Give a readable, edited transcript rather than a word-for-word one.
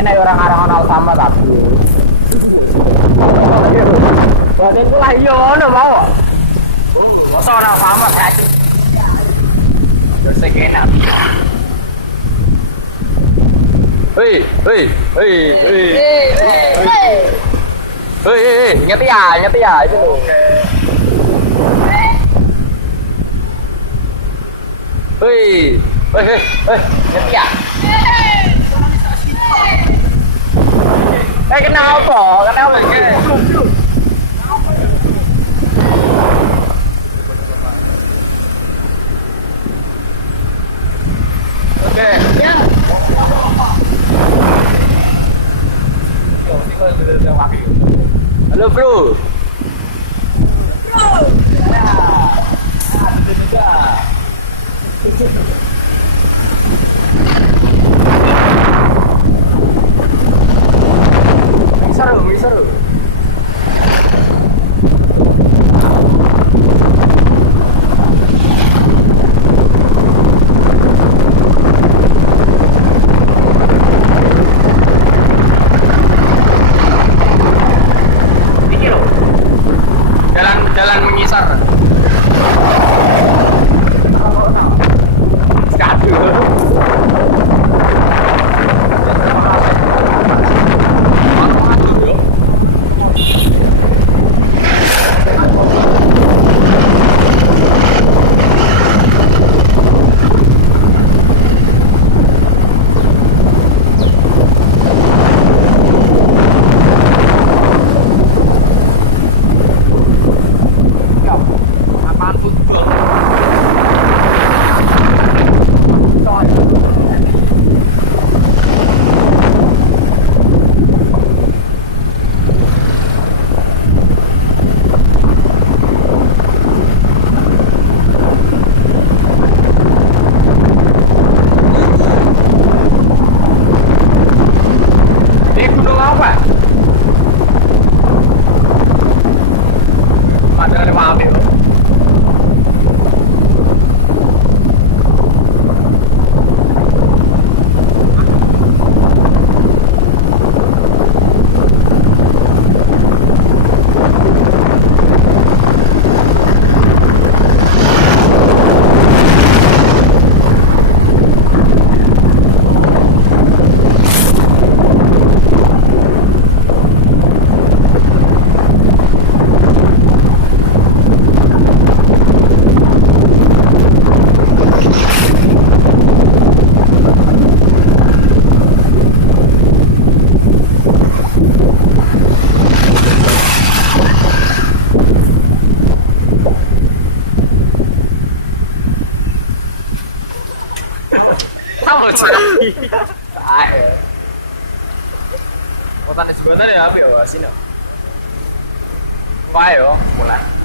Ini orang-orang kenal sama tapi. Badan itu lah iya ngono mau. Masa orang sama saja. Terus sekenak. Hei, hei, hei, hei. Hei, ingat ya itu. Hei, ingat ya. Kenapa? Oke, ya. Halo bro. Seru. Ini loh. Jalan mengisar. Skadu. Kota sebenarnya apa ya sini? Apa ya? Mulai.